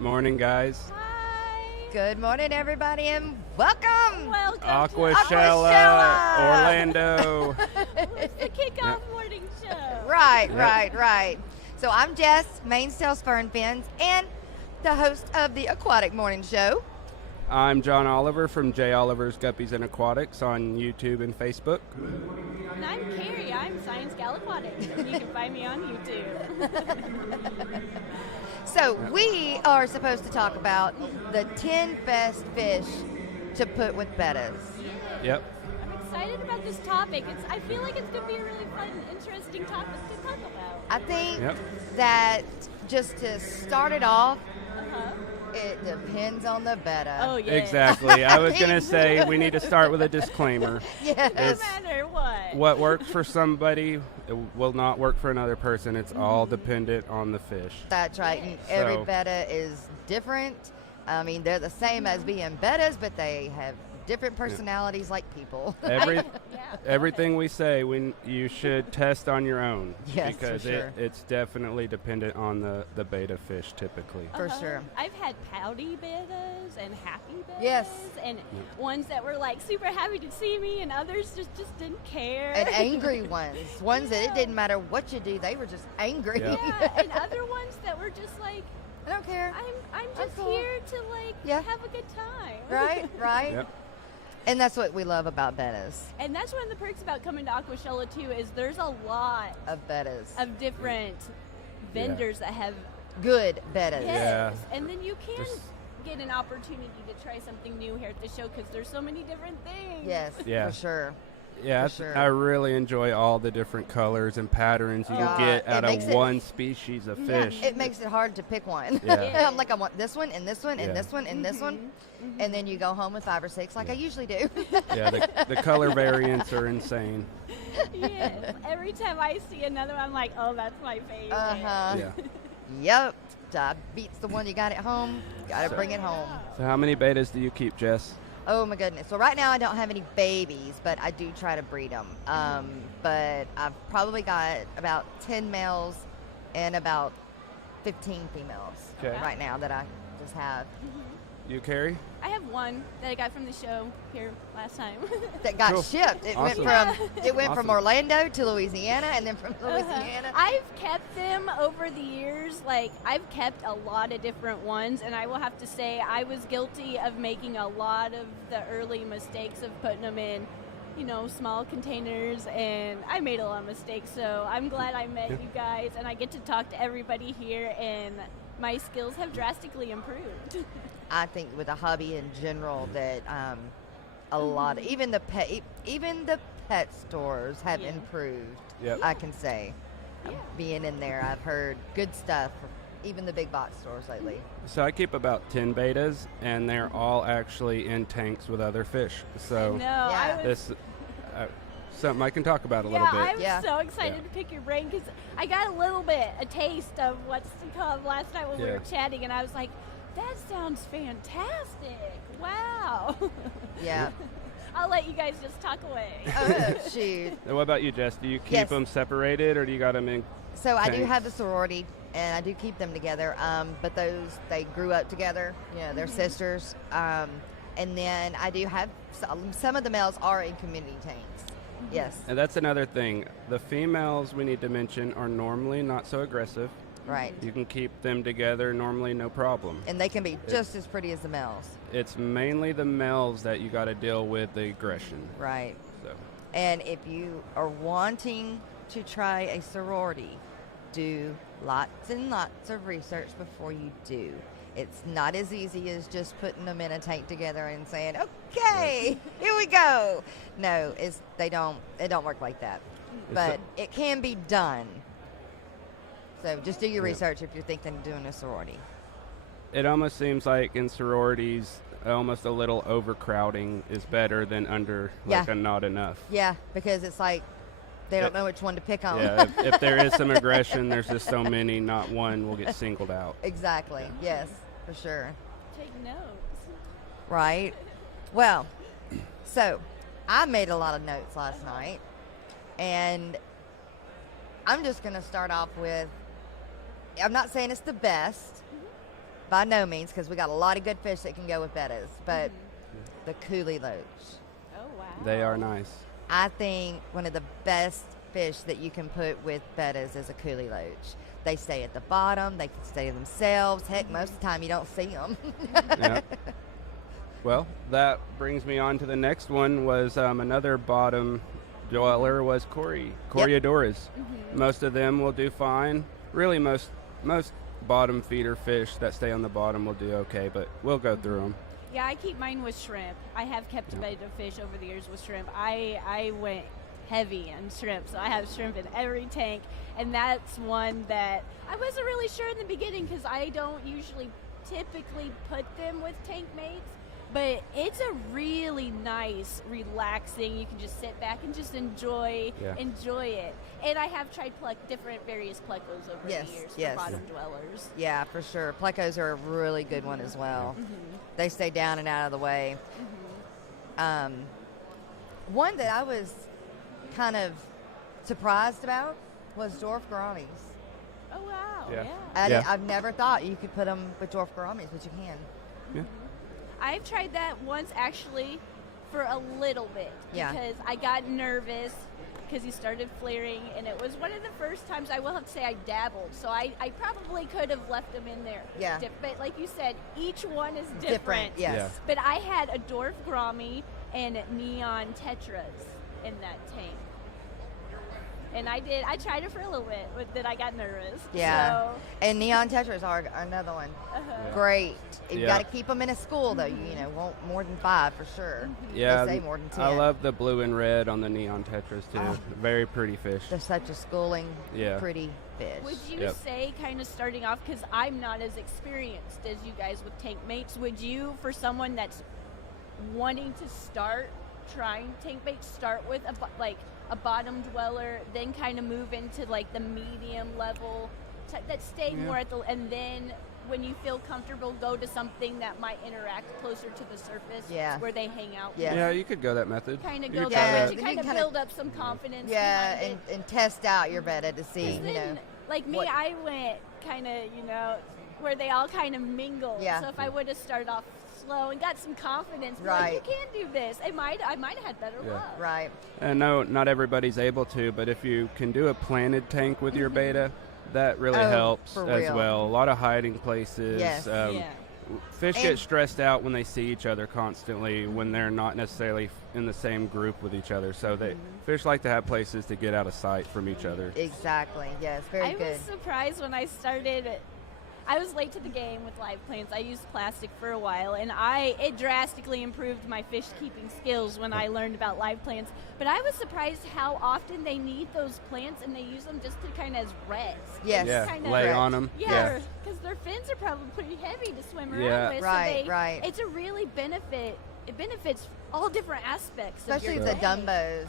Morning, guys. Hi. Good morning, everybody, and welcome. Welcome Aquashella, Orlando. It's the kickoff morning show. Right. So I'm Jess, Mainsails Fern Fins, and the host of the Aquatic Morning Show. I'm John Oliver from J. Oliver's Guppies and Aquatics on YouTube and Facebook. And I'm Kerri. I'm Science Gal Aquatic. And you can find me on YouTube. So we are supposed to talk about the 10 best fish to put with Bettas. Yep. I'm excited about this topic. I feel like it's going to be a really fun, interesting topic to talk about. I think that just to start it off, it depends on the Betta. Oh, yeah. Exactly. I was going to say we need to start with a disclaimer. Yes. No matter what. What works for somebody it will not work for another person. It's all dependent on the fish. That's right. And every Betta is different. I mean, they're the same as being Bettas, but they have different personalities like people. Everything we say, you should test on your own. Yes, because for sure. it's definitely dependent on the beta fish typically. For sure. I've had pouty bettas and happy bettas. Yes. And ones that were like super happy to see me, and others just didn't care. And angry ones that it didn't matter what you do, they were just angry. Yeah, and other ones that were just like, I don't care. I'm just cool. here to like have a good time. Right. Yep. And that's what we love about Bettas. And that's one of the perks about coming to Aquashella too, is there's a lot of Bettas. of different vendors that have good Bettas. Yes. And then you can get an opportunity to try something new here at the show because there's so many different things. Yes, for sure. Yeah, For sure. I really enjoy all the different colors and patterns you can get out of one species of fish. It makes it hard to pick one. Yeah. I'm like, I want this one, and this one, and this one, and this one. And then you go home with 5 or 6 like I usually do. Yeah, the color variants are insane. Yes. Every time I see another one, I'm like, oh, that's my favorite. Yeah. Yep. Job beats the one you got at home. Got to bring it home. So how many betas do you keep, Jess? Oh, my goodness. So right now I don't have any babies, but I do try to breed them. But I've probably got about 10 males and about 15 females right now that I just have. You, Kerri? I have one that I got from the show here last time. That got shipped. It went from Orlando to Louisiana, and then from Louisiana. I've kept them over the years. Like, I've kept a lot of different ones, and I will have to say I was guilty of making a lot of the early mistakes of putting them in, small containers, and I made a lot of mistakes. So I'm glad I met you guys, and I get to talk to everybody here, and my skills have drastically improved. I think with the hobby in general that a lot, even the pet stores have improved. Yep. I can say, being in there, I've heard good stuff. Even the big box stores lately. So I keep about 10 betas, and they're all actually in tanks with other fish. So this something I can talk about a little bit. I'm so excited to pick your brain because I got a taste of what's to come last night when we were chatting, and I was like, that sounds fantastic. Wow. Yeah. I'll let you guys just talk away. Oh, shoot. And what about you, Jess? Do you keep them separated, or do you got them in So tanks? I do have the sorority, and I do keep them together. But they grew up together. They're sisters. And then I do have some of the males are in community tanks. Yes. And that's another thing. The females, we need to mention, are normally not so aggressive. Right. You can keep them together normally, no problem. And they can be just as pretty as the males. It's mainly the males that you got to deal with the aggression. Right. So. And if you are wanting to try a sorority, do lots and lots of research before you do. It's not as easy as just putting them in a tank together and saying, okay, here we go. No, it don't work like that. But it can be done. So just do your research if you're thinking of doing a sorority. It almost seems like in sororities, almost a little overcrowding is better than under like a not enough. Yeah, because it's like they don't know which one to pick on. Yeah, if there is some aggression, there's just so many, not one will get singled out. Exactly. Yes, for sure. Take notes. Right. Well, so I made a lot of notes last night, and I'm just going to start off with, I'm not saying it's the best, by no means, because we got a lot of good fish that can go with bettas, but the coolie loach. Oh, wow. They are nice. I think one of the best fish that you can put with bettas is a coolie loach. They stay at the bottom. They can stay themselves. Heck, most of the time you don't see them. Yeah. Well, that brings me on to the next one. Was another bottom dweller was Coriodoras. Most of them will do fine. Really, most bottom feeder fish that stay on the bottom will do okay, but we'll go through them. Yeah, I keep mine with shrimp. I have kept a bit of fish over the years with shrimp. I went heavy on shrimp, so I have shrimp in every tank, and that's one that I wasn't really sure in the beginning because I don't usually typically put them with tank mates, but it's a really nice, relaxing, you can just sit back and just enjoy it. And I have tried different various plecos over the years for bottom dwellers. Yeah, for sure. Plecos are a really good one as well. They stay down and out of the way. One that I was kind of surprised about was dwarf gouramis. Oh, wow. Yeah. I've never thought you could put them with dwarf gouramis, but you can. Yeah. I've tried that once actually for a little bit because I got nervous because he started flaring, and it was one of the first times I will have to say I dabbled, so I probably could have left them in there. Yeah. But like you said, each one is different. Yes. Yeah. But I had a dwarf gourami and neon tetras in that tank. And I tried it for a little bit, but then I got nervous. Yeah. So. And neon tetras are another one. Great. You got to keep them in a school, though. You know, won't more than 5 for sure. Yeah. They say more than 10. I love the blue and red on the neon tetras, too. Very pretty fish. They're such a schooling, pretty fish. Would you say, kind of starting off, because I'm not as experienced as you guys with tank mates, would you, for someone that's wanting to start trying tank mates, start with a bottom dweller, then kind of move into like the medium level that stay more at the, and then when you feel comfortable, go to something that might interact closer to the surface where they hang out. Yeah, you could go that method. Kind of go that way to kind of build up some confidence. Yeah, and test out your betta to see, you know. Like me, I went kind of, where they all kind of mingle. Yeah. So if I would have started off slow and got some confidence, like, you can do this, I might have had better luck. Right. And no, not everybody's able to, but if you can do a planted tank with your betta, that really helps as well. A lot of hiding places. Yes. Fish get stressed out when they see each other constantly when they're not necessarily in the same group with each other. So fish like to have places to get out of sight from each other. Exactly. Yes, very good. I was surprised when I started. I was late to the game with live plants. I used plastic for a while, and it drastically improved my fish keeping skills when I learned about live plants. But I was surprised how often they need those plants, and they use them just to kind of as rest. Yes. Yeah, lay on them. Yeah, because their fins are probably pretty heavy to swim around with. Right. It's a really benefit. It benefits all different aspects, especially of the your dumbos.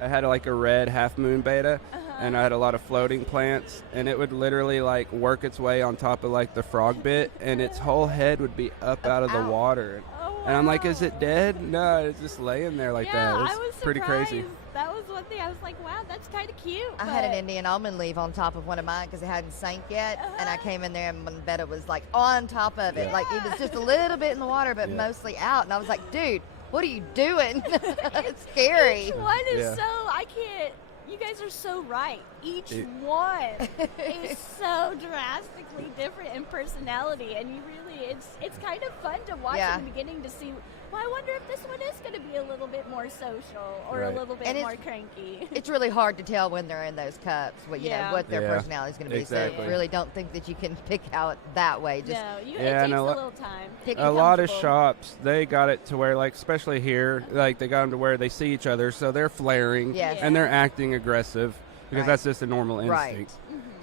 I had like a red half moon betta, and I had a lot of floating plants, and it would literally like work its way on top of like the frog bit, and its whole head would be up out of the water. And I'm like, is it dead? No, it's just laying there like that. It's pretty crazy. That was one thing I was like, wow, that's kind of cute. I had an Indian almond leaf on top of one of mine because it hadn't sank yet, and I came in there and my betta was like on top of it. Like it was just a little bit in the water, but mostly out. And I was like, dude, what are you doing? It's scary. Each one is I can't. You guys are so right. Each one is so drastically different in personality, and you really, it's kind of fun to watch in the beginning to see. Well, I wonder if this one is going to be a little bit more social or a little bit more cranky. It's really hard to tell when they're in those cups, what their personality is going to be. Exactly. So I really don't think that you can pick out that way. Just it takes a little time. A lot of shops, they got it to where, like, especially here, like they got them to where they see each other, so they're flaring and they're acting aggressive because that's just a normal instinct.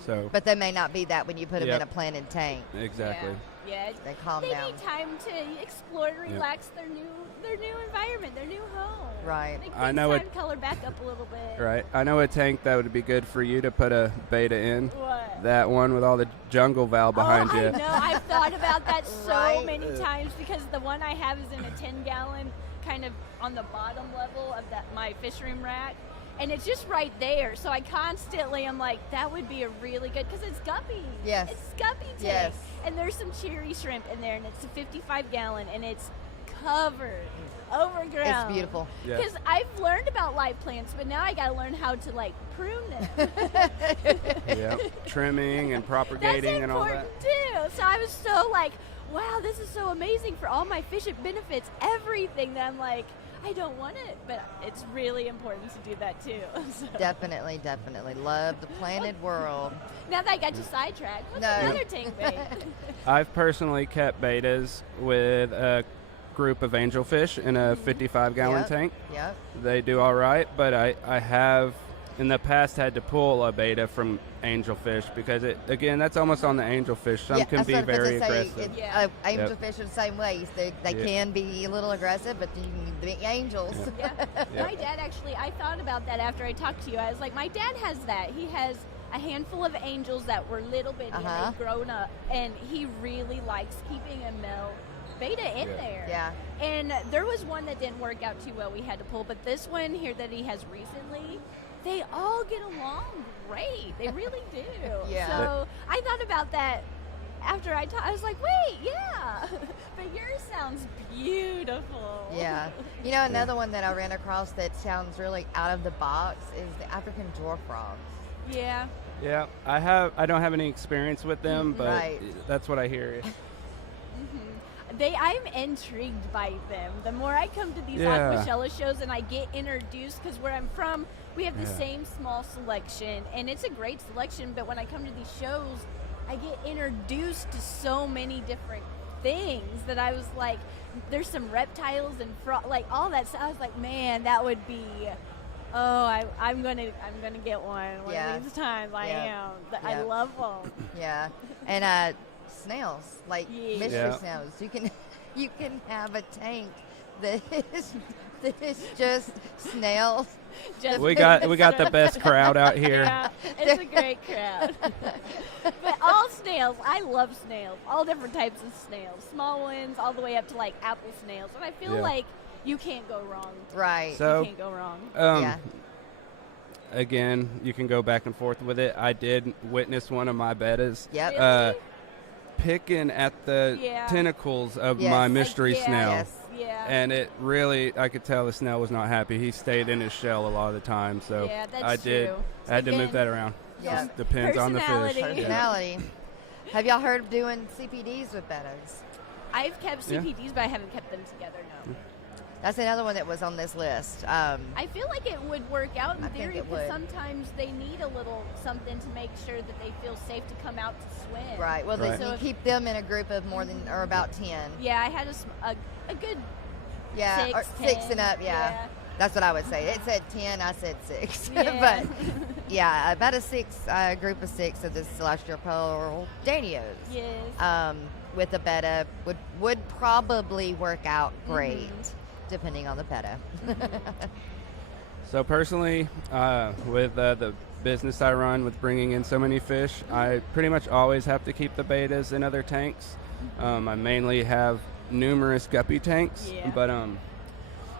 So, but they may not be that when you put them in a planted tank. Exactly. Yeah, they calm down. They need time to explore and relax their new environment, their new home. Right. I know time color back up a little bit. Right. I know a tank that would be good for you to put a betta in. What? That one with all the jungle val behind you. I know. I've thought about that so many times because the one I have is in a 10-gallon, kind of on the bottom level of my fish room rack. and it's just right there. So I constantly am like, that would be a really good, because it's guppy. Yes. It's guppy tank. Yes. And there's some cherry shrimp in there, and it's a 55-gallon, and it's covered, overgrown. It's beautiful. Because I've learned about live plants, but now I got to learn how to like prune them. Trimming and propagating and all that. That's important too. So I was so like, wow, this is so amazing for all my fish. It benefits everything. That I'm like, I don't want it, but it's really important to do that too. So. Definitely love the planted world. Now that I got you sidetracked, what's No. another tank bait? I've personally kept bettas with a group of angelfish in a 55-gallon tank. Yep. They do all right, but I have in the past had to pull a betta from angelfish because that's almost on the angelfish. Some can be very aggressive. Angelfish are the same way. They can be a little aggressive, but you can be angels. Yeah. My dad actually, I thought about that after I talked to you. I was like, my dad has that. He has a handful of angels that were little bitty and they've grown up, and he really likes keeping a male betta in there. Yeah. And there was one that didn't work out too well. We had to pull, but this one here that he has recently, they all get along great. They really do. Yeah. So I thought about that after I was like, wait, yeah. But yours sounds beautiful. Yeah. You know, another one that I ran across that sounds really out of the box is the African dwarf frogs. Yeah. Yeah, I don't have any experience with them, but that's what I hear. I'm intrigued by them. The more I come to these Aquashella shows and I get introduced, because where I'm from, we have the same small selection, and it's a great selection, but when I come to these shows, I get introduced to so many different things that I was like, there's some reptiles and like all that stuff. I was like, man, that would be, I'm gonna get one of these times. I am. I love them. Yeah. And snails, like mystery snails. You can have a tank that is just snails. We got the best crowd out here. Yeah, it's a great crowd. But all snails, I love snails. All different types of snails, small ones all the way up to like apple snails, and I feel like you can't go wrong. Right. So, you can't go wrong. Again, you can go back and forth with it. I did witness one of my bettas. Yep. Really? Picking at the tentacles of my mystery snail. Yes. Yeah. And it really, I could tell the snail was not happy. He stayed in his shell a lot of the time. So I had to move that around. Yeah. Just depends on the fish. Personality. Have y'all heard of doing CPDs with bettas? I've kept CPDs, but I haven't kept them together, no. That's another one that was on this list. I feel like it would work out in theory, because sometimes they need a little something to make sure that they feel safe to come out to swim. Right. Well, you keep them in a group of more than, or about 10. Yeah, I had a good 6 and up, That's what I would say. It said 10, I said 6. Yeah. But about a group of 6 of the celestial pearl danios. Yes. With a betta would probably work out great, depending on the betta. So personally, with the business I run with bringing in so many fish, I pretty much always have to keep the bettas in other tanks. I mainly have numerous guppy tanks, but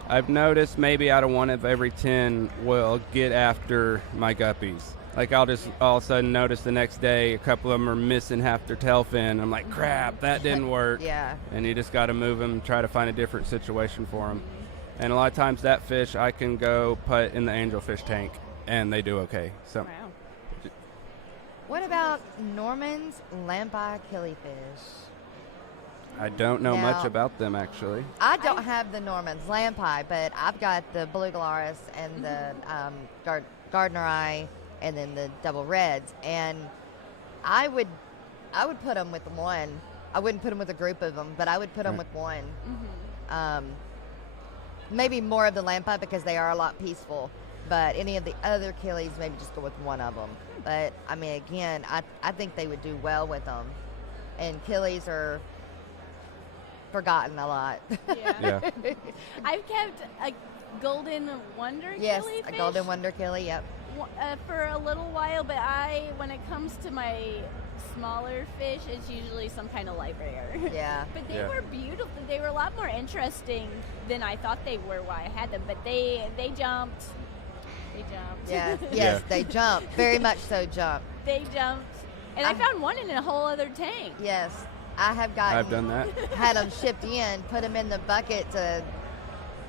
I've noticed maybe out of one of every 10 will get after my guppies. Like I'll just all of a sudden notice the next day a couple of them are missing half their tail fin. I'm like, crap, that didn't work. And you just got to move them, try to find a different situation for them. And a lot of times that fish I can go put in the angelfish tank and they do okay. So. Wow. What about Norman's lampi killifish? I don't know much about them, actually. I don't have the Norman's lampi, but I've got the blue galaris and the Gardner eye, and then the double reds. And I would put them with one. I wouldn't put them with a group of them, but I would put them with one. Maybe more of the lampi because they are a lot peaceful. But any of the other killies, maybe just go with one of them. But, I mean, again, I think they would do well with them. And killies are forgotten a lot. Yeah. I've kept a golden wonder killifish. A golden wonder killie, yep. For a little while, but when it comes to my smaller fish, it's usually some kind of light rare. Yeah. But they were beautiful. They were a lot more interesting than I thought they were while I had them. But they jumped They jumped. Yes, Yeah. they jump. Very much so jump. They jumped. And I found one in a whole other tank. Yes, I have gotten. I've done that. Had them shipped in, put them in the bucket to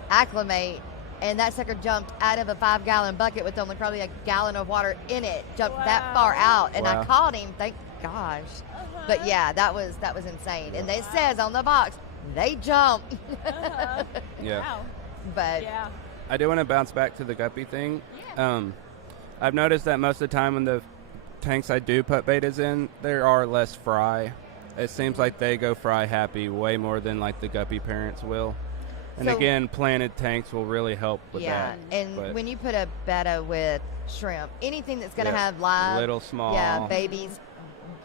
acclimate, and that sucker jumped out of a 5-gallon bucket with only probably a gallon of water in it. Jumped that far out, and I caught him. Thank gosh. But yeah, that was insane. And it says on the box, they jump. Yeah. Wow. But Yeah. I do want to bounce back to the guppy thing. Yeah. I've noticed that most of the time when the tanks I do put betas in, there are less fry. It seems like they go fry happy way more than like the guppy parents will. And So- again, planted tanks will really help with yeah, that. and but- when you put a betta with shrimp, anything that's going to Yeah, have live, little small. yeah, babies,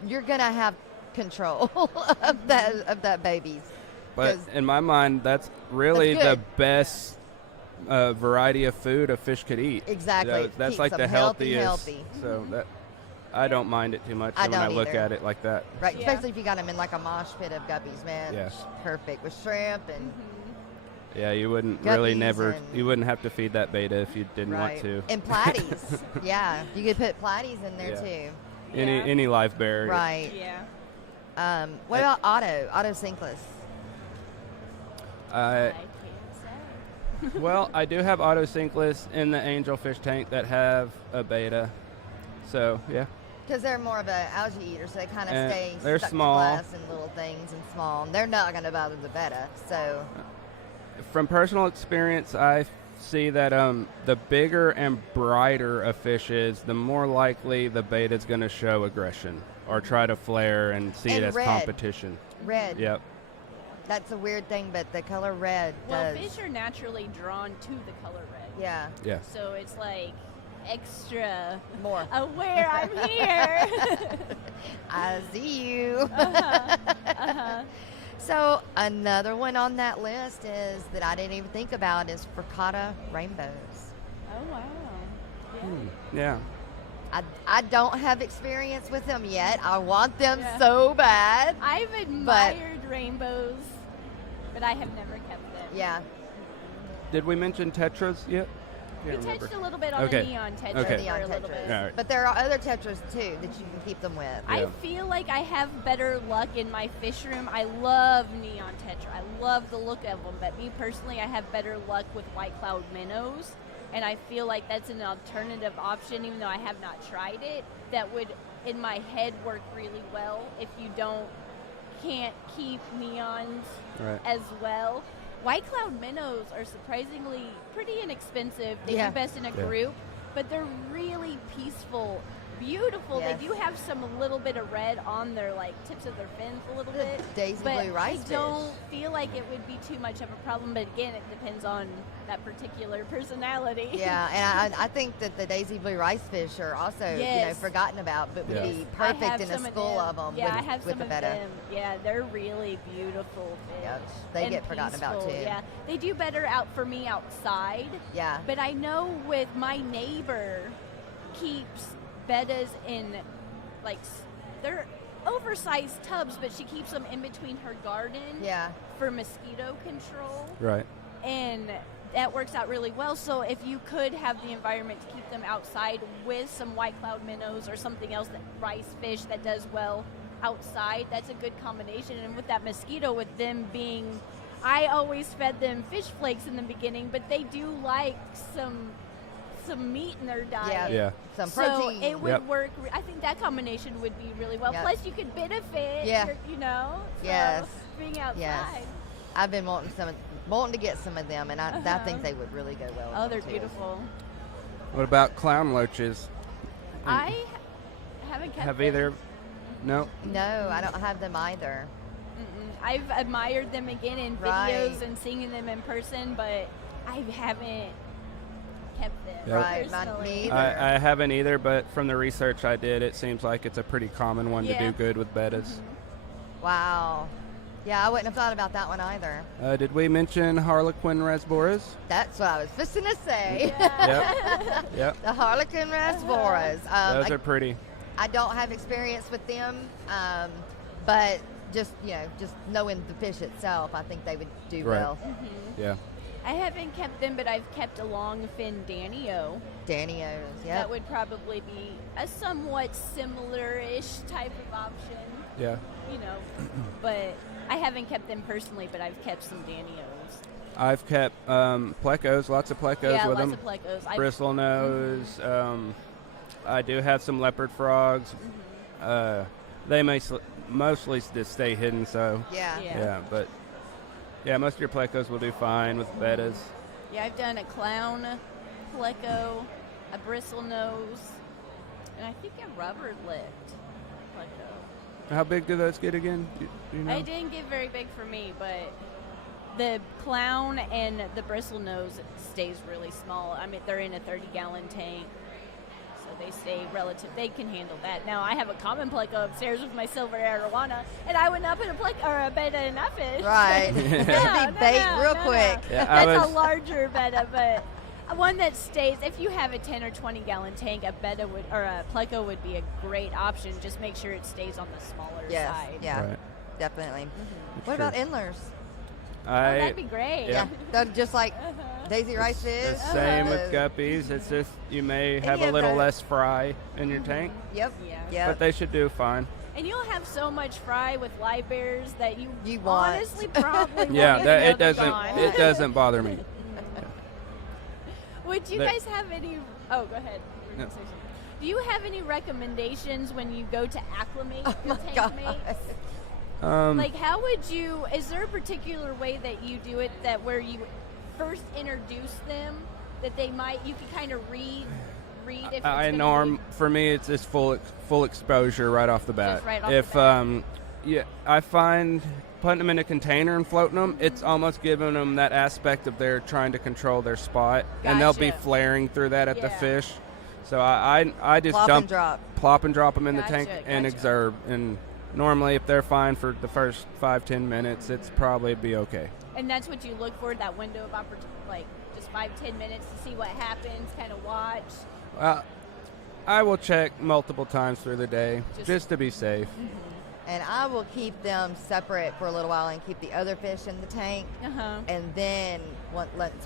you're going to have control of that babies. But 'Cause in my mind, that's really That's the good. best variety of food a fish could eat. Exactly. You know, that's Keeps like them the healthy. healthiest. So that I don't mind it too much I when I don't look either. at it like that. Right, Yeah. especially if you got them in like a mosh pit of guppies, man. Yeah. Perfect with shrimp and Yeah, you wouldn't really Guppies never. and- You wouldn't have to feed that beta if you didn't right. want to. And platies. Yeah, you could put platies in there Yeah. too. Any Yeah. any live bear. Right. Yeah. What about Otto sinkless? I can't say. Well, I do have auto sinkless in the angelfish tank that have a beta. So yeah, Because they're more of an algae eater, so they kind of And stay they're stuck small. to glass and little things and small. And they're not going to bother the betta. So from personal experience, I see that the bigger and brighter a fish is, the more likely the beta is going to show aggression or try to flare and see it And as red. competition. red. Yep. That's a weird thing, but the color red Well, does. fish are naturally drawn to the color red. Yeah, Yeah. So it's like extra more. aware I'm here. I see you. Uh-huh. So another one on that list is that I didn't even think about is frittata rainbows. Oh, wow. Yeah. Yeah. I don't have experience with them yet. I want them Yeah. so bad. I've admired rainbows, but I have never kept them. Yeah, Did we mention tetras yet? We Can't remember. touched a little bit on Okay. the neon tetra Okay. for neon a little tetras. bit. All right. But there are other tetras too that you can keep them with. Yeah. I feel like I have better luck in my fish room. I love neon tetra. I love the look of them. But me personally, I have better luck with white cloud minnows. And I feel like that's an alternative option, even though I have not tried it, that would, in my head, work really well if you can't keep neons Right. as well. White cloud minnows are surprisingly pretty inexpensive. They Yeah. do best in a Yeah. group, but they're really peaceful, beautiful. Yes. They do have some little bit of red on their like tips of their fins a little The bit. daisy But blue rice I don't fish. feel like it would be too much of a problem. But again, it depends on that particular personality. Yeah, and I think that the daisy blue rice fish are also Yes. forgotten about, but would Yeah. be I perfect have in a some school of them. Yeah, with, I have with some the of betta. them. Yeah, they're really beautiful fish. Yep, they and get forgotten about, peaceful. too. Yeah, they do better out for me outside. Yeah, But I know with my neighbor keeps bettas in like they're oversized tubs, but she keeps them in between her garden yeah. for mosquito control, Right. and that works out really well. So if you could have the environment to keep them outside with some white cloud minnows or something else, that rice fish that does well outside, that's a good combination. And with that mosquito, with them being, I always fed them fish flakes in the beginning, but they do like some meat in their diet. Yeah. Some So protein. it would Yep. work. I think that combination would be really well. Yep. Plus, you could benefit. Yeah. You know. So Yes. Being outside. Yes. I've been wanting to get some of them, and I Uh-huh. think they would really go well. with Oh, them, they're too. beautiful. What about clown loaches? I haven't kept Have them. either? No. No, I don't have them either. Mm-mm. I've admired them again in Right. videos and seeing them in person, but I haven't kept them. Yep. Right, not personally. me either. I haven't either, but from the research I did, it seems like it's a pretty common one to Yeah. do good with bettas. Wow. Yeah, I wouldn't have thought about that one either. Did we mention Harlequin rasboras? That's what I was fixing to say. Yeah. Yep. The Harlequin rasboras. Those are pretty. I don't have experience with them, but just knowing the fish itself, I think they would do Right. well. Yeah. I haven't kept them, but I've kept a long fin Danio. Danios, yeah. That would probably be a somewhat similar-ish type of option. Yeah. You know, but I haven't kept them personally, but I've kept some Danios. I've kept plecos, lots of plecos Yeah, with lots them. of plecos. Bristle nose. I do have some leopard frogs. They mostly just stay hidden, so Yeah. but yeah, most of your plecos will do fine with bettas. Yeah, I've done a clown pleco, a bristle nose, and I think a rubber lipped pleco. How big do those get again? Do you know? I didn't get very big for me, but the clown and the bristle nose stays really small. I mean, they're in a 30-gallon tank, so they stay relative. They can handle that. Now, I have a common pleco upstairs with my silver arowana, and I would not put a betta in that fish. Right. That'd be bait real quick. Yeah, That's a larger betta, but one that stays. If you have a 10 or 20-gallon tank, a betta or a pleco would be a great option. Just make sure it stays on the smaller Yes, side. yeah, Right. definitely. What true. about endlers? Oh, that'd be great. Yeah. They're just like Daisy Rice The is. same with guppies. It's just you may have Any a of little those. less fry in your tank, Yep. Yeah. Yep. but they should do fine. And you'll have so much fry with live bears that you want. honestly probably Yeah, won't that, even it know they're doesn't gone. it doesn't bother me. Would you That- guys have any? Oh, go ahead. You were gonna No. say something. Do you have any recommendations when you go to acclimate Oh your my tank God. mates? Um, Like, how would you? Is there a particular way that you do it that where you first introduce them that they might you can kind of read if it's I gonna norm for me it's just full exposure right off the bat. Just right off If the bat. Yeah, I find putting them in a container and floating them, it's almost giving them that aspect of they're trying to control their spot, and they'll be Gotcha. flaring through that at the Yeah. fish. So I just Plop dump, and drop. plop and drop them in the Gotcha, tank and gotcha. exurb. And normally, if they're fine for the first 5-10 minutes, it's probably be okay. And that's what you look for, that window of opportunity, like just 5-10 minutes to see what happens, kind of watch. I will check multiple times through the day Just- just to be safe. And I will keep them separate for a little while and keep the other fish in the tank. Uh-huh. And then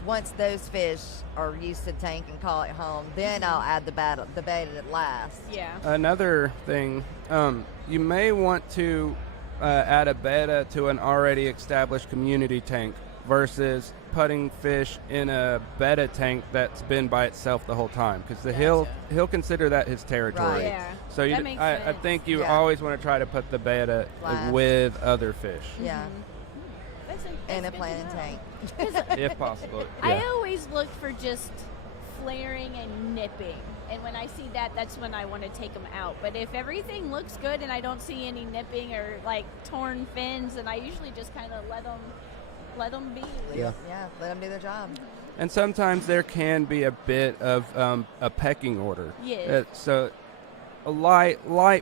once those fish are used to the tank and call it home, then I'll add the bait at last. Yeah. Another thing, you may want to add a betta to an already established community tank versus putting fish in a betta tank that's been by itself the whole time, because he'll consider that his territory. Right. Yeah. So That makes I sense. think you Yeah. always want to try to put the betta Last. with other fish, Yeah. That's In a good to planting know. tank. if possible. I Yeah. always look for just flaring and nipping. And when I see that, that's when I want to take them out. But if everything looks good and I don't see any nipping or like torn fins, then I usually just kind of let them be. Yeah. Yeah, let them do their job. And sometimes there can be a bit of a pecking order. Yes. So a light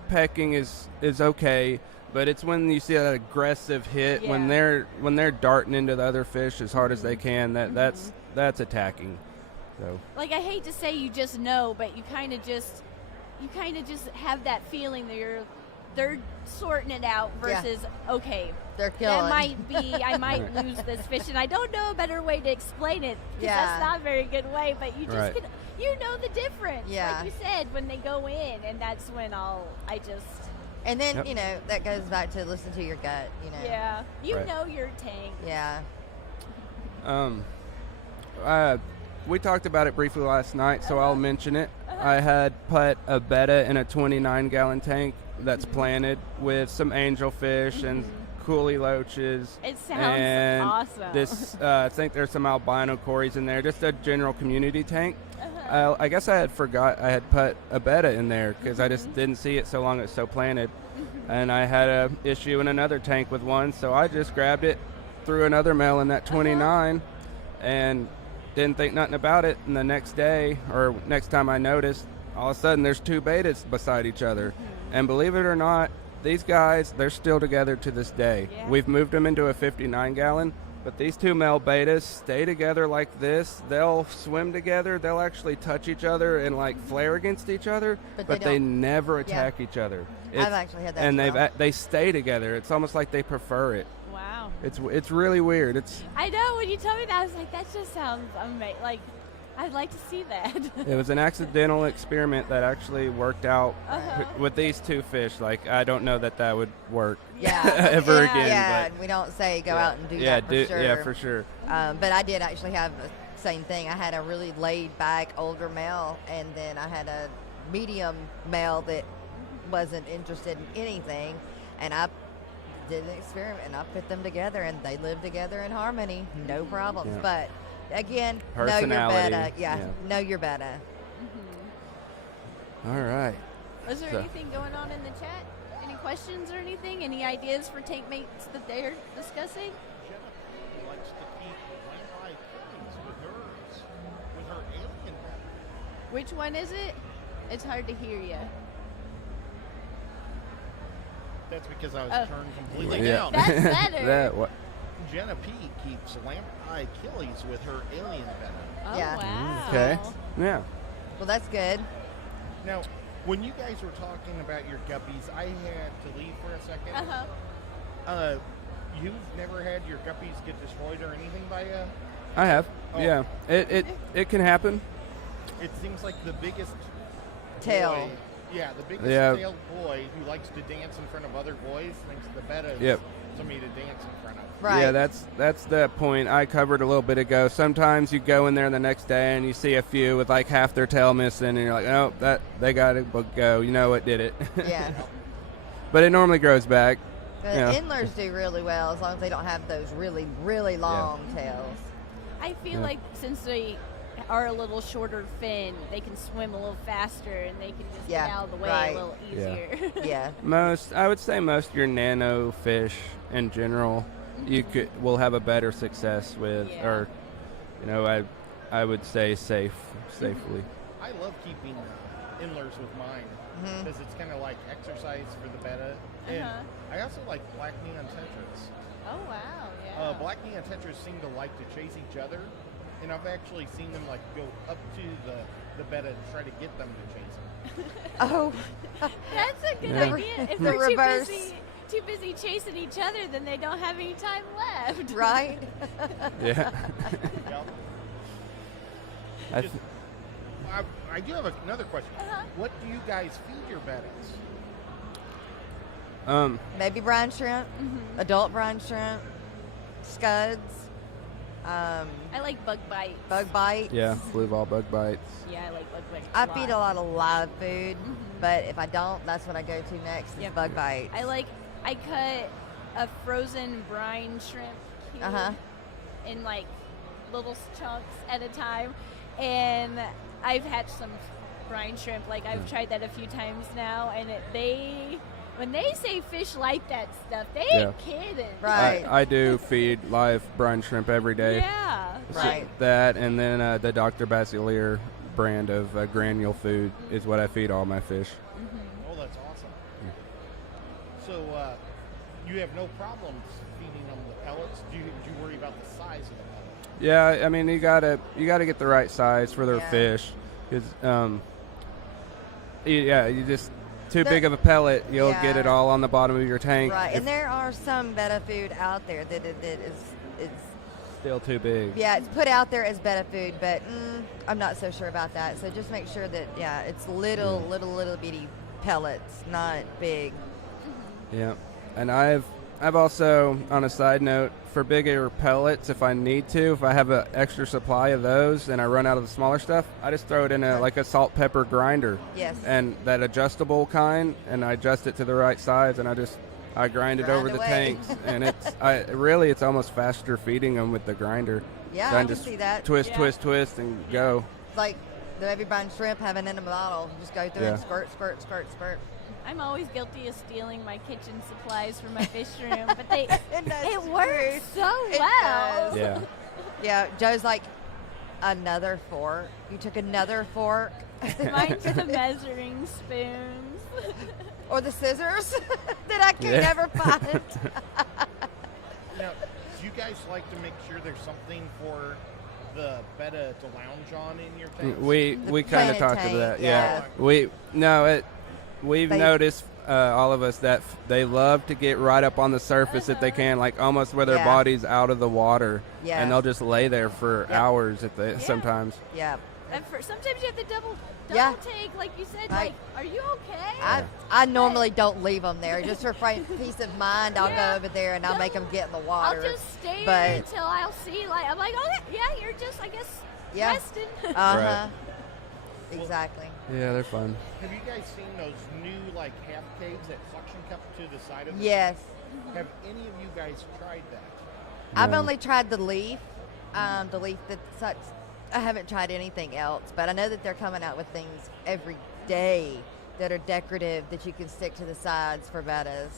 pecking is okay, but it's when you see that aggressive hit when Yeah. they're darting into the other fish as hard as they can. That's attacking. So Like, I hate to say you just know, but you kind of just have that feeling that they're sorting it out versus okay, They're killing. that might be I might lose this fish, and I don't know a better way to explain it because Yeah. that's not a very good way. But you just Right. you know the difference, Yeah. like you said, when they go in, and that's when I just And then, Yep. that goes back to listen to your gut, yeah, you Right. know your tank. Yeah. we talked about it briefly last night, so I'll mention it. I had put a betta in a 29-gallon tank that's planted with some angelfish and coolie loaches. It sounds and awesome. This, I think there's some albino cories in there, just a general community tank. I guess I had forgot I had put a betta in there because I just didn't see it so long it's so planted. And I had a issue in another tank with one, so I just grabbed it, threw another male in that 29, and didn't think nothing about it. And the next day, or next time I noticed, all of a sudden there's two bettas beside each other. And believe it or not, these guys, they're still together to this day. Yeah. We've moved them into a 59-gallon, but these two male bettas stay together like this. They'll swim together. They'll actually touch each other and like flare against each other, But but they they don't. never attack each other. I've actually had that and as well. they stay together. It's almost like they prefer it. Wow. It's really weird. It's I know, when you told me that, I was like, that just sounds amazing. Like, I'd like to see that. It was an accidental experiment that actually worked out with these two fish. Like, I don't know that would work ever again. Yeah, but we don't say go out and do yeah, that for sure. Yeah, for sure. But I did actually have the same thing. I had a really laid-back older male, and then I had a medium male that wasn't interested in anything, and I did an experiment, and I put them together, and they lived together in harmony, no problems. Yeah. But again, know your Personality. Betta. Yeah, know your Betta. All right. Was there anything going on in the chat? Any questions or anything? Any ideas for tank mates that they're discussing? Jennifer likes to keep lamp-eye killings with her alien Betta. Which one is it? It's hard to hear you. That's because I was turned completely Yeah. down. That's better. That what? Jenna P keeps lamp-eye killies with her alien Betta. Oh, Yeah. wow. Okay. Yeah. Well, that's good. Now, when you guys were talking about your guppies, I had to leave for a second. You've never had your guppies get destroyed or anything by a... I have. Oh. Yeah. It can happen. It seems like the biggest Tail. boy, the biggest tailed boy who likes to dance in front of other boys thinks the Betta is somebody to dance in front of. Right. Yeah, that's the point I covered a little bit ago. Sometimes you go in there the next day and you see a few with like half their tail missing, and you're like, oh, they got to go. You know, it did it. Yeah. But it normally grows back. The endlers do really well as long as they don't have those really, really long tails. I feel like since they are a little shorter fin, they can swim a little faster and they can just get out of the way a little easier. Yeah. I would say most of your nano fish in general, will have a better success with, or, I would say safely. I love keeping endlers with mine because it's kind of like exercise for the Betta. And I also like black neon tetras. Oh, wow, yeah. Black neon tetras seem to like to chase each other, and I've actually seen them like go up to the Betta to try to get them to chase them. Oh. That's a good idea. If The they're reverse. too busy chasing each other, then they don't have any time left. Right? Yeah. Yep. I do have another question. What do you guys feed your Bettas? Maybe brine shrimp, adult brine shrimp, scuds. I like bug bites. Bug bites. Yeah, blue ball bug bites. Yeah, I like bug bites. I feed a lot of live food, but if I don't, that's what I go to next is bug bites. I cut a frozen brine shrimp cube in like little chunks at a time, and I've hatched some brine shrimp. Like I've tried that a few times now, and when they say fish like that stuff, they ain't kidding. Right. I do feed live brine shrimp every day. Yeah. Right. That, and then the Dr. Basilier brand of granule food is what I feed all my fish. Oh, that's awesome. So you have no problems feeding them the pellets? Do you worry about the size of the pellet? Yeah, I mean you gotta get the right size for their fish, because you just too big of a pellet, you'll get it all on the bottom of your tank. Right, and there are some Betta food out there that is still too big. Yeah, it's put out there as Betta food, but I'm not so sure about that. So just make sure that it's little bitty pellets, not big. Yeah, and I've also, on a side note, for bigger pellets, if I need to, if I have an extra supply of those and I run out of the smaller stuff, I just throw it in a salt pepper grinder. Yes. And that adjustable kind, and I adjust it to the right size, and I grind it over the tanks, and it's almost faster feeding them with the grinder. Yeah, so I can see that. Twist, and go. It's like the baby brine shrimp having in a bottle. Just go through and squirt, squirt, squirt, squirt. I'm always guilty of stealing my kitchen supplies from my fish room, but it works so well. Yeah. Yeah, Joe's like, another fork? You took another fork? Mine's the measuring spoons. Or the scissors that I can never find. Now, do you guys like to make sure there's something for the Betta to lounge on in your tank? We kind of talked tank, about that. yeah. We've noticed all of us that they love to get right up on the surface if they can, like almost where their body's out of the water, and they'll just lay there for hours if they sometimes. Yeah. And sometimes you have to double take, like you said. Like, are you okay? I normally don't leave them there just for peace of mind. I'll go over there and I'll make them get in the water. I'll just stay there until I'll see. Like I'm like, oh yeah, you're just I guess resting. Right. Exactly. Yeah, they're fun. Have you guys seen those new like half caves that suction cup to the side of the Yes. Have any of you guys tried that? I've only tried the leaf that sucks. I haven't tried anything else, but I know that they're coming out with things every day that are decorative that you can stick to the sides for Bettas.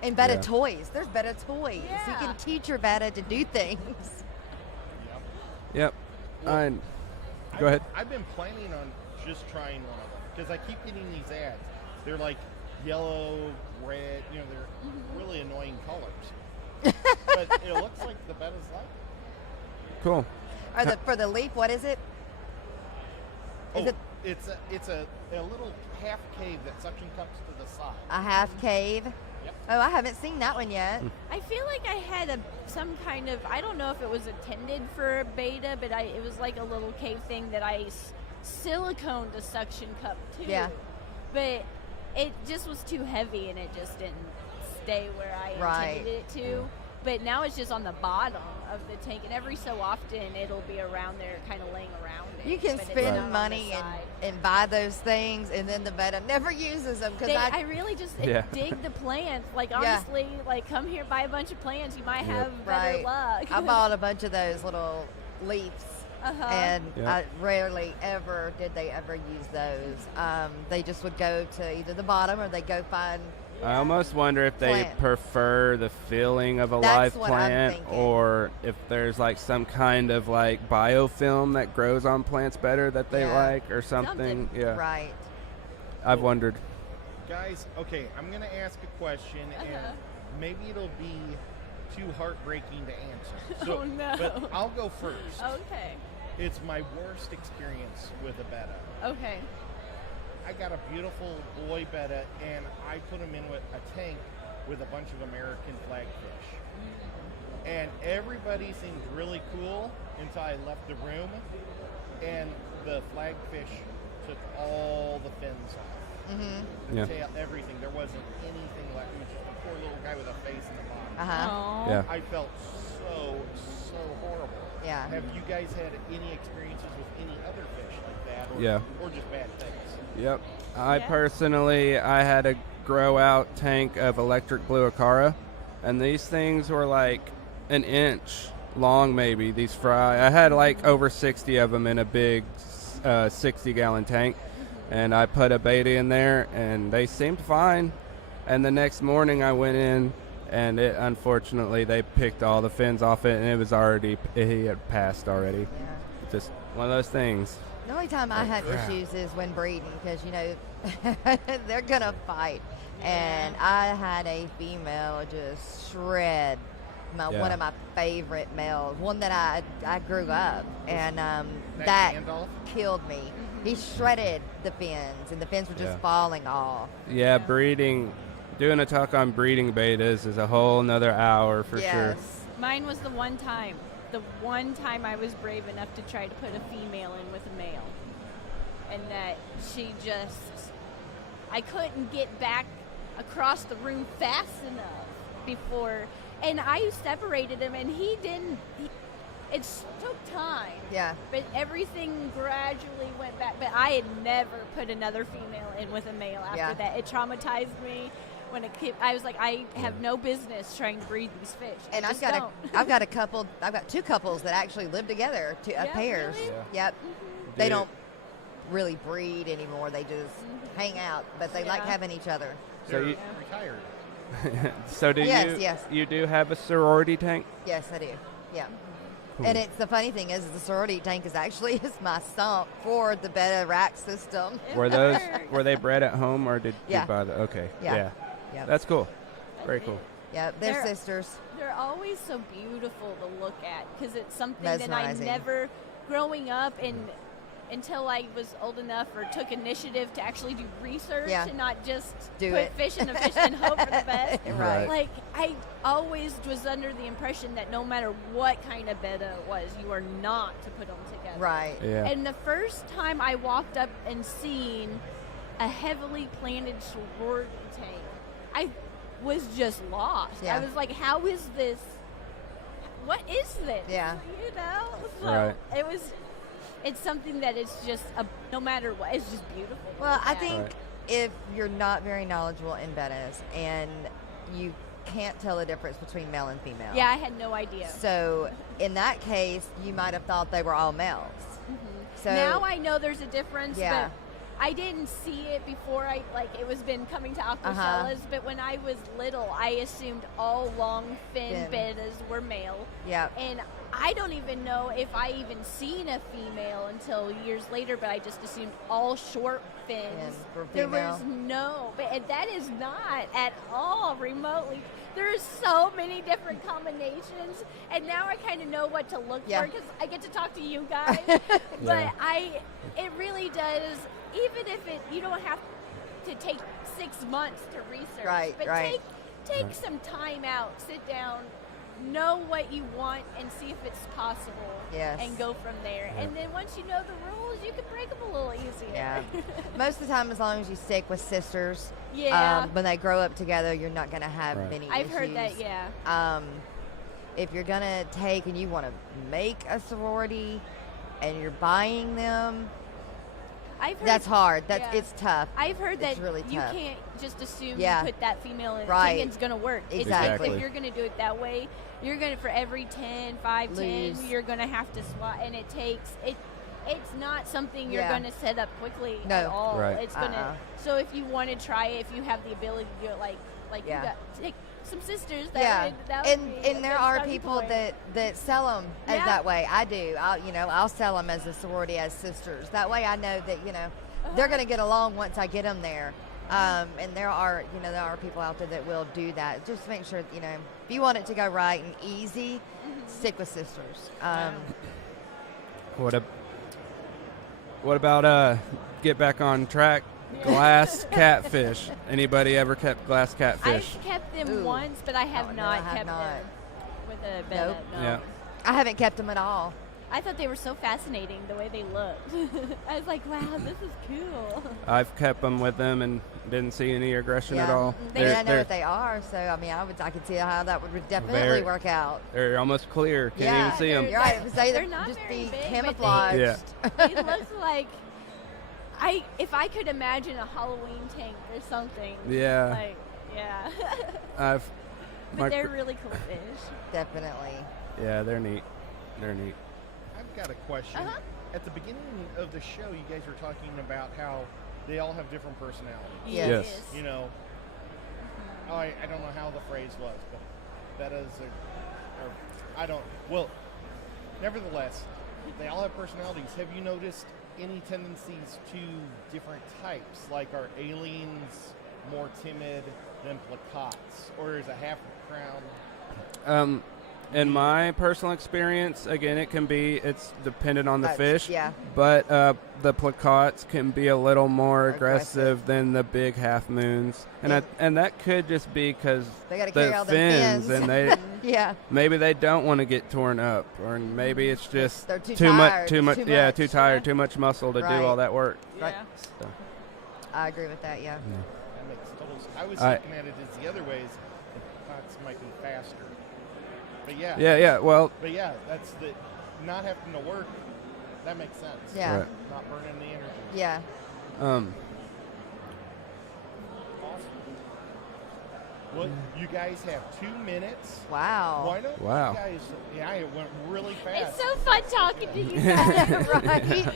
And Betta toys. There's Betta toys. Yeah. You can teach your Betta to do things. Yep. Well, Go ahead. I've been planning on just trying one of them because I keep getting these ads. They're like yellow, red, they're really annoying colors. But it looks like the Bettas like it. Cool. For the leaf, what is it? It's a little half cave that suction cups to the side. A half cave? Yep. Oh, I haven't seen that one yet. I feel like I had some kind of, I don't know if it was intended for a beta, but it was like a little cave thing that I siliconed a suction cup to. Yeah. But it just was too heavy and it just didn't stay where I intended it to. But now it's just on the bottom of the tank, and every so often it'll be around there, kind of laying around it. You can spend money and buy those things, and then the Betta never uses them. I really just dig the plants. Like, honestly, like, come here, buy a bunch of plants. You might have better luck. I bought a bunch of those little leaves, and I rarely ever did they ever use those. They just would go to either the bottom or they go find. I almost wonder if they prefer the feeling of a live plant, or if there's like some kind of like biofilm that grows on plants better that they like, or something. Yeah. Right. I've wondered. Guys, okay, I'm going to ask a question, and maybe it'll be too heartbreaking to answer. So, oh, no. But I'll go first. Okay. It's my worst experience with a Betta. Okay. I got a beautiful boy Betta, and I put him in with a tank with a bunch of American flagfish. And everybody seemed really cool until I left the room, and the flagfish took all the fins off. The tail, everything. There wasn't anything left. It was just a poor little guy with a face in the bottom. Yeah. I felt so horrible. Yeah. Have you guys had any experiences with any other fish like that? Or just bad things? Yep. I personally, I had a grow out tank of electric blue acara, and these things were like an inch long, maybe. These fry. I had like over 60 of them in a big 60-gallon tank, and I put a beta in there, and they seemed fine. And the next morning I went in, and unfortunately they picked all the fins off it, and he had passed already. Yeah. Just one of those things. The only time I had issues is when breeding, because they're gonna fight, and I had a female just shred one of my favorite males, one that I grew up, and that killed me. He shredded the fins, and the fins were just falling off. Yeah, breeding. Doing a talk on breeding betas is a whole nother hour for sure. Mine was the one time I was brave enough to try to put a female in with a male. And that I couldn't get back across the room fast enough before, and I separated him, and it took time. Yeah. But everything gradually went back. But I had never put another female in with a male after that. It traumatized me. I was like, I have no business trying to breed these fish. And I've got two couples that actually live together, pairs. Really? Yep. They don't really breed anymore. They just hang out, but they like having each other. So you retired. So you do have a sorority tank? Yes, I do. Yeah. Cool. And the funny thing is the sorority tank is my sump for the Betta rack system. Were they bred at home, or did you buy them? Okay. Yeah. Yep. That's cool. Very cool. Yeah, they're sisters. They're always so beautiful to look at, because it's something that I never, growing up, and until I was old enough or took initiative to actually do research and not just Do put it. fish in a fish and hope for the best. Right. Like, I always was under the impression that no matter what kind of betta it was, you are not to put them together. Right. Yeah. And the first time I walked up and seen a heavily planted sorority tank, I was just lost. Yeah. I was like, how is this? What is this? Yeah. You know? So Right. it's something that is just, no matter what, it's just beautiful. Well, I Yeah. think Right. if you're not very knowledgeable in bettas and you can't tell the difference between male and female. Yeah, I had no idea. So in that case, you might have thought they were all males. So Now I know there's a difference, Yeah. but I didn't see it before it was been coming to Aquacellas, but when I was little, I assumed all long fin bettas were male. yeah. And I don't even know if I even seen a female until years later, but I just assumed all short fins. Fins were There female. was no, but that is not at all remotely. There's so many different combinations, and now I kind of know what to look Yeah. for because I get to talk to you guys. Yeah. But it really does. Even if you don't have to take 6 months to research, Right, but right. take some time out, sit down, know what you want, and see if it's possible. Yes. And go from there. And then once you know the rules, you can break them a little easier. Yeah. Most of the time, as long as you stick with sisters, Yeah. when they grow up together, you're not going to have Right. many I've heard that. issues. Yeah. If you're going to take and you want to make a sorority and you're buying them, I've heard that's hard. yeah. It's tough. I've heard It's that really you tough. can't just assume Yeah. you put that female in Right. and it's going to work. Exactly. If you're going to do it that way, you're going to, for every 10, 5, 10, Lose. you're going to have to swat. And it takes, it's not something you're Yeah. going to set up quickly No. at all. Right. It's going to, so if you want to try it, if you have the ability to do it like Yeah. you got, take some sisters. Yeah, That would be a and there good are starting people point. that sell them Yeah. that way. I do. I'll sell them as a sorority as sisters. That way, I know that they're going to get along once I get them there. And there are people out there that will do that. Just make sure if you want it to go right and easy, stick with sisters. What about get back on track? Glass catfish. Anybody ever kept glass catfish? I've kept them Ooh. once, but I have No, not I have kept not. them with a betta. Nope. No. Yeah. I haven't kept them at all. I thought they were so fascinating the way they looked. I was like, wow, this is cool. I've kept them with them and didn't see any aggression at all. I mean, I know what they are, so I could see how that would definitely Very- work out. They're almost clear. Can't Yeah, even see them. You're right. Say They're that not just very be big, but they- camouflaged. Yeah. It looks like if I could imagine a Halloween tank or something. Yeah. Like, yeah. I've. But they're really cool fish. Definitely. Yeah, they're neat. They're neat. I've got a question. Uh-huh. At the beginning of the show, you guys were talking about how they all have different personalities. Yes. You know, I don't know how the phrase was, but Bettas well, nevertheless, they all have personalities. Have you noticed any tendencies to different types? Like, are aliens more timid than placottes? Or is a half crown? In my personal experience, again, it's dependent on the fish. Yeah. But the placottes can be a little more Aggressive. aggressive than the big half moons, and that could just be because They got to carry the all them fins. and they Yeah. maybe they don't want to get torn up, or maybe it's just They're too much, tired. too much, Too yeah, much. too tired, Yeah. too much muscle to Right. do all that work. Right. Yeah. So, I agree with that. Yeah. That makes total sense. I was I- looking at it as the other ways. Placottes might be faster. But yeah. Well, But yeah, that's the not having to work. That makes sense. Yeah. Right. Not burning the energy. Yeah. Well, you guys have 2 minutes. Wow. Why don't Wow. you guys? Yeah, it went really fast. It's so fun talking to you guys. Right.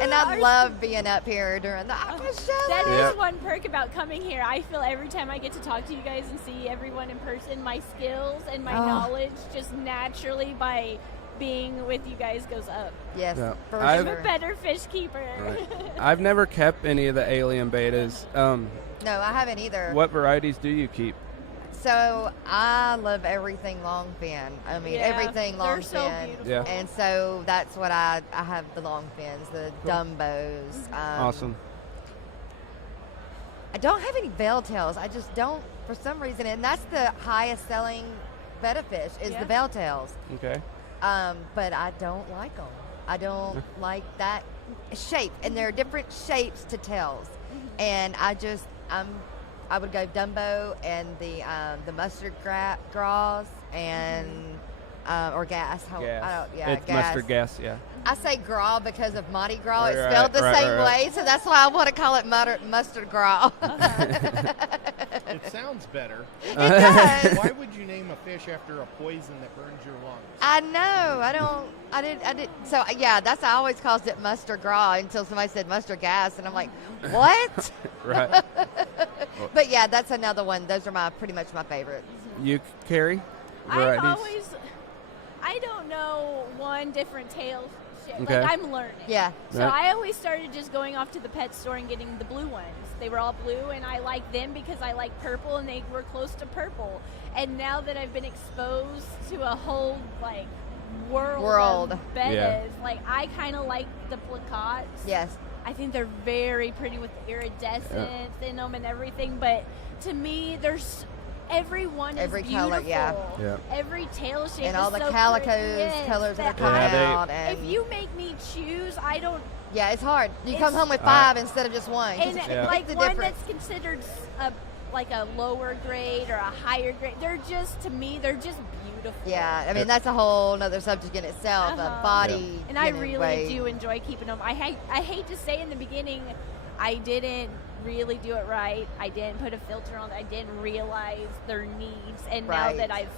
And I love being up here during the Aquacellas. That Yep. is one perk about coming here. I feel every time I get to talk to you guys and see everyone in person, my skills and my Oh. knowledge just naturally by being with you guys goes up. Yes. Yeah. For I've- I'm sure. a better fish keeper. right. I've never kept any of the alien betas. No, I haven't either. What varieties do you keep? So I love everything long fin. I mean, Yeah, everything long they're so fin. beautiful. Yeah. And so that's what I have the long fins, the Dumbos. Awesome. I don't have any veil tails. I just don't, for some reason. And that's the highest selling betta fish is the veil tails. Okay. But I don't like them. I don't like that shape. And there are different shapes to tails. And I would go Dumbo and the mustard graws and or gas. Gas. It's gas. mustard gas, yeah. I say gras because of Mardi Gras. Right, It's spelled the right, same right. way, so that's why I want to call it mustard gras. It sounds better. It does. Why would you name a fish after a poison that burns your lungs? I know. I did. So yeah, I always called it mustard gras until somebody said mustard gas, and I'm like, what? Right. But yeah, that's another one. Those are pretty much my favorites. You, Kerri? Varieties? I don't know one different tail shape. Okay. Like, I'm learning. Yeah. So Right. I always started just going off to the pet store and getting the blue ones. They were all blue, and I like them because I like purple, and they were close to purple. And now that I've been exposed to a whole, like, world. Of bettas, Yeah. like, I kind of like the placottes. Yes. I think they're very pretty with the iridescence in them and everything. But to me, there's every one is Every beautiful. color, yeah. Yeah. Every tail shape And all is the so calicos pretty. Yes, colors that are that coming Yeah, out. And if you make me choose, I don't. yeah, it's hard. You come It's- home with 5 instead of just one. 'cause And Yeah. like the one difference. that's considered like a lower grade or a higher grade, they're just, to me, they're just beautiful. Yeah, I mean that's a whole nother subject in itself. Uh-huh. A body, And I you know, really weight. do enjoy keeping them. I hate to say in the beginning, I didn't really do it right. I didn't put a filter on. I didn't realize their needs, and Right. now that I've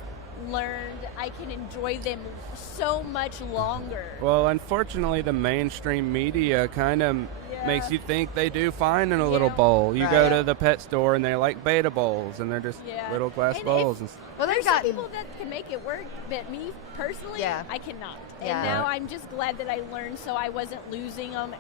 learned, I can enjoy them so much longer. Well, unfortunately, the mainstream media kind of Yeah. makes you think they do fine in a little Yeah. bowl. You go Right. to the pet store and they're like beta bowls, and they're just Yeah. little glass And bowls. Well, There's they've some gotten people that can make it work, but me personally, Yeah. I cannot. Yeah. And now Right. I'm just glad that I learned, so I wasn't losing them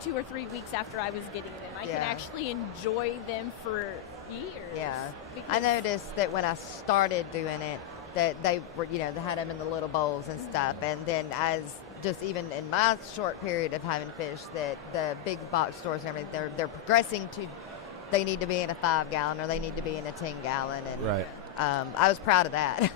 2 or 3 weeks after I was getting them. I can Yeah. actually enjoy them for years. Yeah, Because- I noticed that when I started doing it, that they were, they had them in the little bowls and stuff, and then as just even in my short period of having fish, that the big box stores and everything, they're progressing to, they need to be in a 5-gallon or they need to be in a 10-gallon, and Right. I was proud of that.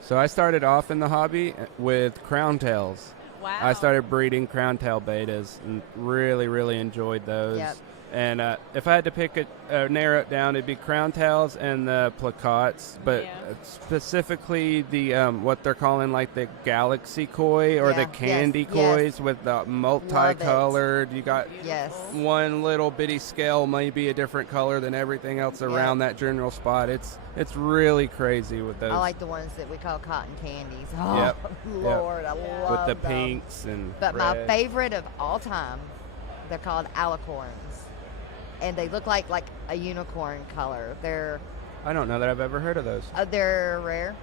So I started off in the hobby with crown tails. Wow. I started breeding crown tail betas and really, really enjoyed those. Yep. And if I had to pick narrow it down, it'd be crown tails and the placottes, but Yeah. specifically the what they're calling like the galaxy koi or the Yeah. candy Yes. kois with the multicolored. You got Yes. one little bitty scale may be a different color than everything else around that general spot. It's really crazy with those. I like the ones that we call cotton candies. Oh, Yep. Lord, I love with the them. pinks and But my reds. favorite of all time, they're called alicorns. And they look like a unicorn color. I don't know that I've ever heard of those. They're rare,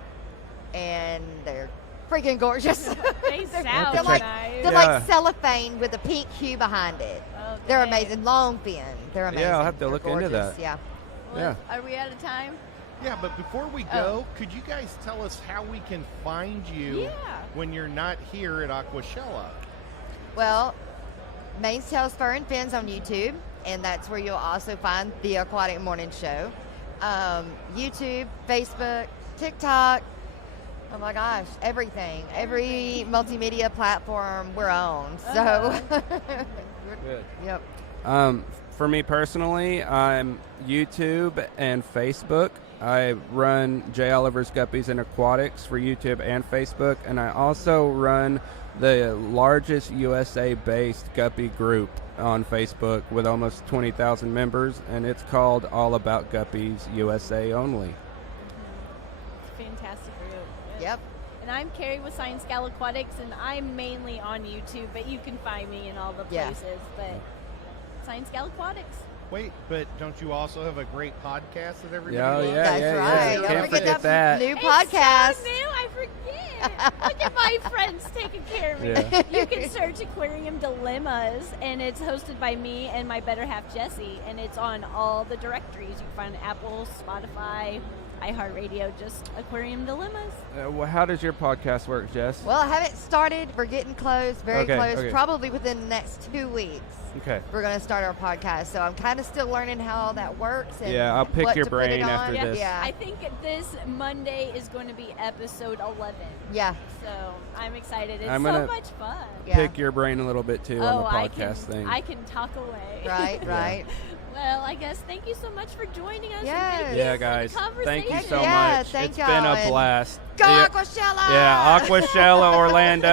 and they're freaking gorgeous. They sound they're like nice. they're Yeah. like cellophane with a pink hue behind it. Oh, They're dang. amazing. Long fin. They're amazing. Yeah, I'll have to They're look into gorgeous. that. Yeah. Well, Are we out of time? Yeah, but before we Oh. go, could you guys tell us how we can find you Yeah. when you're not here at Aquashella? Well, Maine's Tails Fur and Fins on YouTube, and that's where you'll also find the Aquatic Morning Show. YouTube, Facebook, TikTok. Oh my gosh, everything. Every multimedia platform we're on. So, Good. yep. For me personally, I'm YouTube and Facebook. I run J. Oliver's Guppies and Aquatics for YouTube and Facebook, and I also run the largest USA-based guppy group on Facebook with almost 20,000 members, and it's called All About Guppies USA Only. Fantastic group. Yep. And I'm Kerri with Science Gal Aquatics, and I'm mainly on YouTube, but you can find me in all the Yeah. places. But Science Gal Aquatics. Wait, but don't you also have a great podcast that everybody Yeah, loves? yeah. That's right. Can't Don't forget forget that. new It's podcast. so new, I forget. Look at my friends taking care of me. Yeah. You can search Aquarium Dilemmas, and it's hosted by me and my better half, Jessie, and it's on all the directories. You can find Apple, Spotify, iHeartRadio, just Aquarium Dilemmas. Well, how does your podcast work, Jess? Well, I haven't started. We're getting close, very close. Okay. Probably within the next 2 weeks. Okay. We're going to start our podcast. So I'm kind of still learning how all that works. And Yeah, I'll pick what your to put it brain on. after this. Yeah. I think this Monday is going to be episode 11. Yeah. So I'm excited. It's I'm so gonna much fun. Yeah. Pick your brain a little bit too on the podcast thing. I can talk away. Right, right. Well, I guess thank you so much for joining us. and Yes. thank you Yeah, for the guys. Thank you so conversation. Yeah, much. thank It's y'all, been a and blast. Go Yeah. Aquashella! Yeah, Aquashella, Orlando.